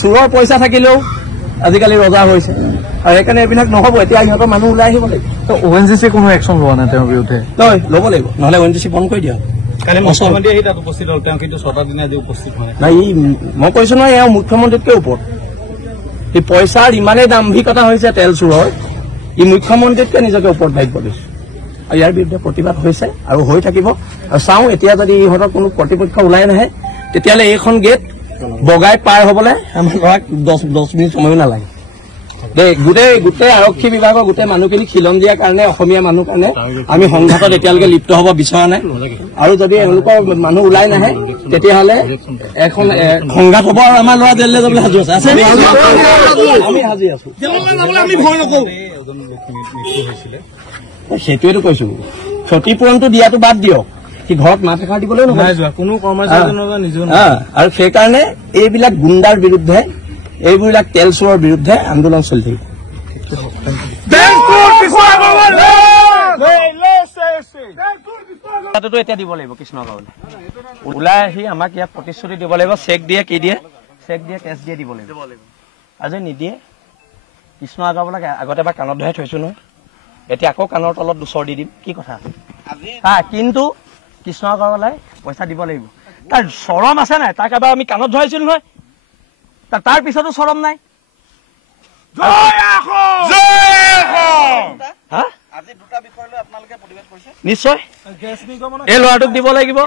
চুৰৰ পইচা থাকিলেও আজিকালি ৰজা হৈছে আৰু সেইকাৰণে এইবিলাক নহব। এতিয়া সিহঁতৰ মানুহ ওলাই আহিব লাগিব। ONGC কোনো একশ্যন লোৱা নাই তেওঁৰ বিৰুদ্ধে? ল'ব লাগিব, নহলে ONGC বন্ধ কৰি দিয়া। মুখ্যমন্ত্ৰী আহি তাত উপস্থিত হ'ল, তেওঁ কিন্তু 6টা দিনে আজি উপস্থিত হয় নাই। মই কৈছো নহয়, এওঁ মুখ্যমন্ত্ৰীতকৈ ওপৰত। এই পইচাৰ ইমানেই দাম্ভিকতা হৈছে তেল চুৰৰ, ই মুখ্যমন্ত্ৰীতকৈ নিজকে ওপৰত দায়িত্ব দিছে। আৰু ইয়াৰ বিৰুদ্ধে প্ৰতিবাদ হৈছে আৰু হৈ থাকিব। আৰু চাওঁ এতিয়া যদি ইহঁতৰ কোনো কৰ্তৃপক্ষ ওলাই নাহে, তেতিয়াহ'লে এইখন গেট বগাই পাৰ হবলৈ আমাৰ ল'ৰাক 10 মিনিট সময়ো নালাগে দেই। গোটেই আৰক্ষী বিভাগৰ গোটেই মানুহখিনি খিলন দিয়াৰ কাৰণে, অসমীয়া মানুহ কাৰণে আমি সংঘাতত এতিয়ালৈকে লিপ্ত হ'ব বিচৰা নাই। আৰু যদি এওঁলোকৰ মানুহ ওলাই নাহে, তেতিয়াহ'লে এখন সংঘাত হ'ব আৰু আমাৰ ল'ৰা জেললৈ যাবলৈ সাজু আছে। আমি সাজি আছো, আমি ভয় নকৰো। সেইটোৱেতো কৈছো, ক্ষতিপূৰণটো দিয়াটো বাদ দিয়ক, সি ঘৰত মাছ এষাৰ দিবলৈ নহয় কোনো কৰ্মচাৰী। আৰু সেইকাৰণে এইবিলাক গুণ্ডাৰ বিৰুদ্ধে, এইবিলাক তেল চোৰৰ বিৰুদ্ধে আন্দোলন চলি থাকিব। এতিয়া দিব লাগিব কৃষ্ণগাঁৱলৈ ওলাই আহি আমাক ইয়াত প্ৰতিশ্ৰুতি দিব লাগিব। চেক দিয়ে, কি দিয়ে, চেক দিয়ে, কেছ দিয়ে দিব লাগিব। আজি নিদিয়ে, কৃষ্ণগাঁৱলৈ আগতে এবাৰ কাণত ধৰাই থৈছো নহয়, এতিয়া আকৌ কাণৰ তলত 200 দি দিম, কি কথা আছে? কিন্তু কৃষ্ণগাঁৱলৈ পইচা দিব লাগিব। তাৰ চৰম আছে নাই? তাক এবাৰ আমি কাণত ধৰাইছিলো নহয়, তাৰ পিছতো চৰম নাই। নিশ্চয় এই ল'ৰাটোক দিব লাগিব।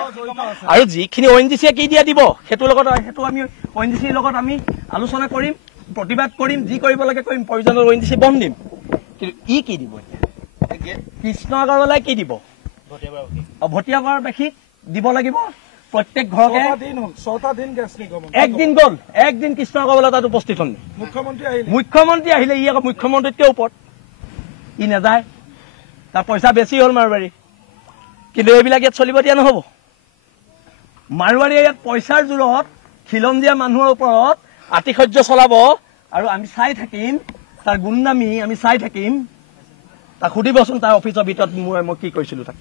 আৰু যিখিনি ONGC কি দিয়া দিব, সেইটো আমি ONGCৰ লগত আমি আলোচনা কৰিম, প্ৰতিবাদ কৰিম, যি কৰিব লাগে কৰিম। প্ৰয়োজনত ONGC বন্ধ দিম। কিন্তু কি দিব এতিয়া কৃষ্ণগাঁৱলৈ কি দিব? ভটিয়াবাৰবাসীক দিব লাগিব। প্ৰত্যেক ঘৰকে 6টা দিন গেছ নিগম, একদিন গ'ল, একদিন কৃষ্ণগাঁৱলৈ তাত উপস্থিত হ'ল। মুখ্যমন্ত্ৰী আহিলে, ই আকৌ মুখ্যমন্ত্ৰীতকৈ ওপৰত, ই নাযায়। তাৰ পইচা বেছি হ'ল মাৰোৱাৰী। কিন্তু এইবিলাক ইয়াত চলিব দিয়া নহ'ব। মাৰোৱাৰীয়ে ইয়াত পইচাৰ জোৰত খিলন দিয়া মানুহৰ ওপৰত আতিশয্য চলাব আৰু আমি চাই থাকিম। তাৰ গুণ্ডামি আমি চাই থাকিম। তাক সুধিবচোন তাৰ অফিচৰ ভিতৰত মই কি কৈছিলো তাক।